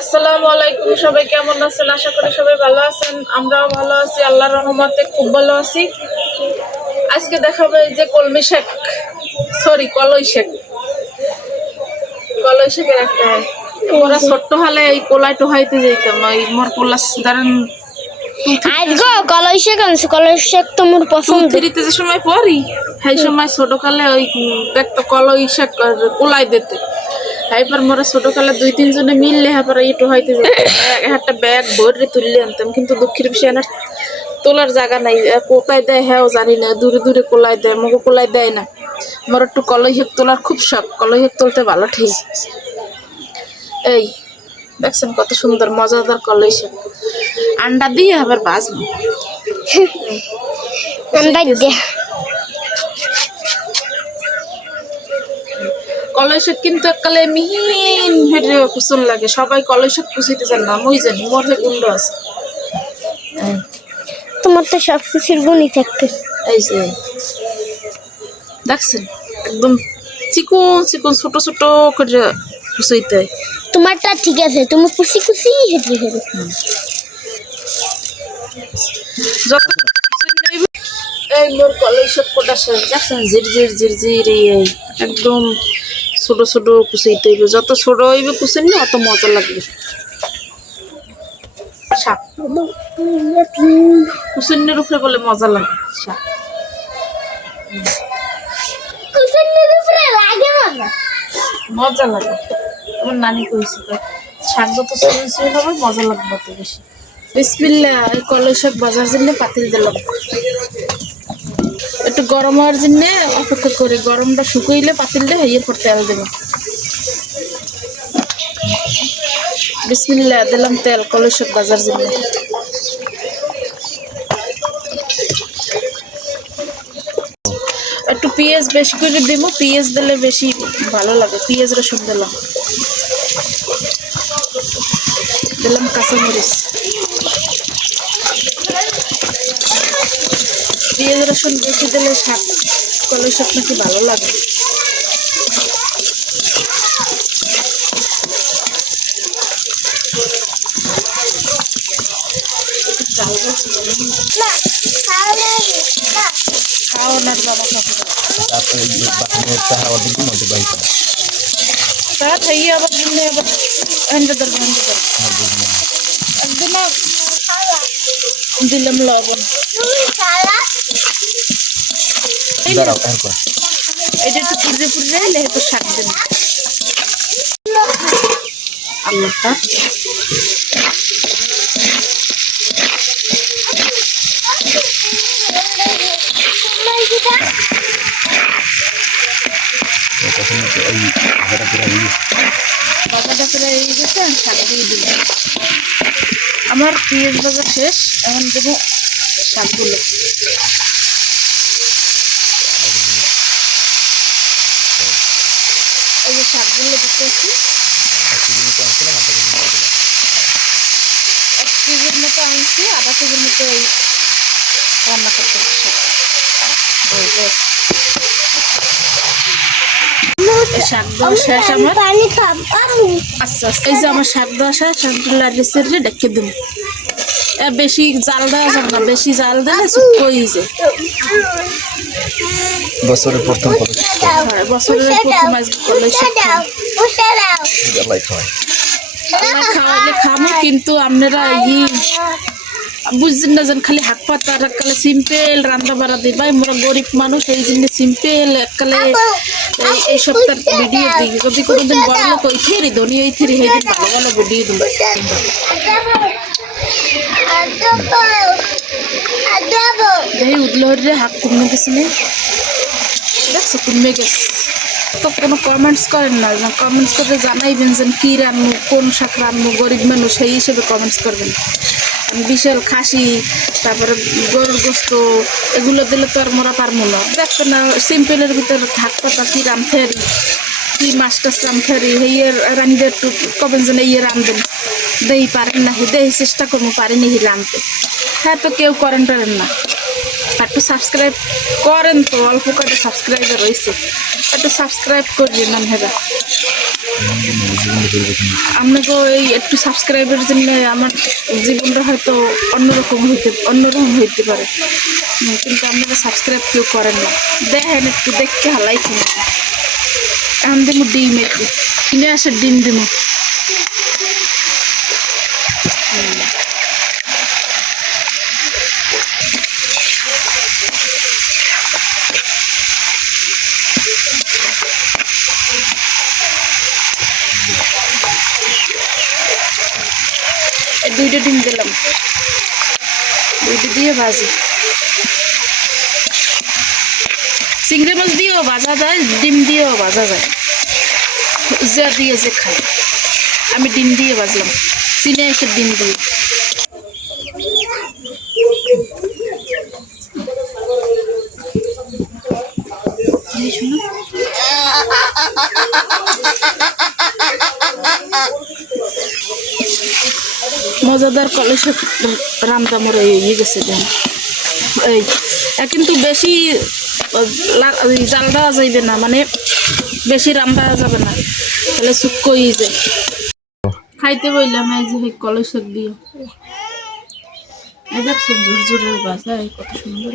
আসসালামু আলাইকুম সবাই কেমন আছেন? আশা করি সবাই ভালো আছেন আমরাও ভালো আছি আল্লাহর রহমতে খুব ভালো আছি। আজকে দেখাবো এই যে কলমি শাক। সরি কলই শাক। কলই শাকের একটা ওরা ছোট্ট হালে এই কোলাই টোহাইতে যেতাম ওই মোর কোলাস কলই শেখ আনছে কলই শেখ তো মোর পছন্দ। থ্রিতে যে সময় পড়ি সেই সময় ছোটকালে ওই দেখতো কলই শাক কোলাই দিতে। এবার মোরা ছোটকালে দুই তিনজনে মিললে হ্যাঁ একটু হয়তো একটা ব্যাগ ভরে তুললে আনতাম। কিন্তু দুঃখের বিষয় না, তোলার জায়গা নাই। কোথায় দেয় হ্যাঁ জানি না, দূরে দূরে কোলাই দেয় মগো কোলাই দেয় না। আমার একটু কলই হেক তোলার খুব শখ কলই হেক তুলতে ভালো ঠিক এই, দেখছেন কত সুন্দর, মজাদার কলই শাক আন্ডা দিয়ে আবার বাজবো আন্দাজ দে শাক কিন্তু এককালে মিহিন হেঁটে কুসুন লাগে। সবাই শাক কুচিতে চান না মই জানি মোর গুন্ড আছে। এই, তোমার তো সব কিছুর গুণই থাকবে এই যে দেখছেন? একদম চিকন চিকন ছোট ছোট করে কুচাইতে। তোমারটা ঠিক আছে তুমি খুশি খুশি হেঁটে হেঁটে। এই মোর শাক কোটা দেখছেন জির জির জির জির এই একদম ছোট ছোট কুচাইতে হইবে। যত ছোট হইবে কুচিন না অত মজা লাগবে। শাক কুচিনের উপরে বলে মজা লাগে শাক মজা? লাগে। আমার নানি কইছে শাক যত সুন্দর হবে মজা লাগবে তত বেশি। বিসমিল্লা কলই শাক বাজার জন্য পাতিল দিলাম। একটু গরম হওয়ার জন্য অপেক্ষা করি, গরমটা শুকাইলে পাতিলটা হইয়ে পর তেল দেবো। বিসমিল্লা দিলাম তেল শাক বাজার জন্য একটু পেঁয়াজ বেশি করে দিব, পেঁয়াজ দিলে বেশি ভালো লাগে, পেঁয়াজ রসুন দিলাম। দিলাম কাঁচামরিচ। পেঁয়াজ রসুন বেশি দিলে শাক কলের শাক নাকি ভালো লাগে? চাল খাওয়ানোর বাবা খাবে তারপরে বাথরুমের চাহা অর্ধেক মধ্যে বাড়িতে তা খাইয়ে আবার দিলে আবার হেন্ডে ধরবো হেন্ডে ধরবো একদম দিলাম লবণ দাঁড়াও এরকম এটা একটু পুড়ে পুড়ে একটু শাক দেবো আল্লাহটা। আমার পেঁয়াজ ভাজা শেষ এখন দেবো শাকগুলো এই যে শাকগুলো দিতেছি। এক কেজির মতো আনছি আধা কেজির মতো এই রান্না করতেছি শাক দেওয়া শেষ আমার। আচ্ছা আচ্ছা এই যে আমার শাক দেওয়া শেষ শাকগুলো লাড়িয়ে ডেকে এ বেশি জাল দেওয়া যাবে না বেশি জাল দিলে শুকো হয়ে যায়। বছরের প্রথম হ্যাঁ, বছরের হয় আমার খাওয়াইলে খামো কিন্তু আপনারা ই বুঝছেন না যেন খালি হাক পাতা এককালে সিম্পল রান্না বাড়া দিবাই মোরা গরিব মানুষ এই জন্য সিম্পল এককালে এই- সপ্তাহ ভিডিও দিই যদি কোনোদিন বড় লোক ওই থেরি ধনী ওই থেরি সেই দিন ভালো ভালো ভিডিও দেখি উদলহরে হাক কমে গেছে নে দেখছ কমে গেছে। তো কোনো কমেন্টস করেন না কমেন্টস করে জানাইবেন যে কী রান্নু কোন শাক রান্নু গরিব মানুষ সেই হিসেবে কমেন্টস করবেন বিশাল খাসি, তারপরে গরুর গোস্ত, এগুলো দিলে তো আর মোরা পারব না। দেখতো না সিম্পলের ভিতরে হাক পাতা কী রামথেরি কি মাছ টাছ রামথেরি হেয়ে রান্ধে একটু কবেন যেন ইয়ে রান্ধেন। দেই পারেন না দেই চেষ্টা করব পারেনি হি রাঁধতে হ্যাঁ তো কেউ করেন পারেন না। একটু সাবস্ক্রাইব করেন তো, অল্প কটা সাবস্ক্রাইবার রয়েছে। একটু সাবস্ক্রাইব করবেন না হেরা জীবনে পরিবর্তন আপনাকে এই একটু সাবস্ক্রাইবের জন্য আমার জীবনটা হয়তো অন্যরকম হইতে অন্যরকম হইতে পারে। কিন্তু আপনারা সাবস্ক্রাইব কেউ করেন না। দেখেন একটু দেখতে হালাই কিনে এখন দিমু ডিম একটু। কিনে আসে ডিম দিমু দুইটা ডিম দিলাম। দুইটা দিয়ে ভাজি। চিংড়ি মাছ দিয়েও ভাজা যায়, ডিম দিয়েও ভাজা যায়। যা দিয়ে যে খায়। আমি ডিম দিয়ে ভাজলাম। চিনে এসে ডিম দিয়ে। মজাদার কলেজে মোড়ে ইয়ে গেছে যেন এই কিন্তু বেশি জাল দেওয়া যাইবে না মানে বেশি রাম দেওয়া যাবে না তাহলে শুক্কো ই যায়। খাইতে বললাম এই যে এই কলেজ দিয়ে। এই দেখছেন ঝুর ঝুরের বাসা এই কত সুন্দর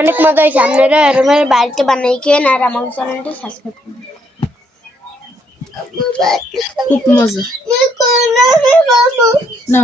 অনেক মজা হয়েছে আপনারা এরমের বাড়িতে বানাই খেয়ে আর আমার চ্যানেলটা সাবস্ক্রাইব করুন। খুব মজা না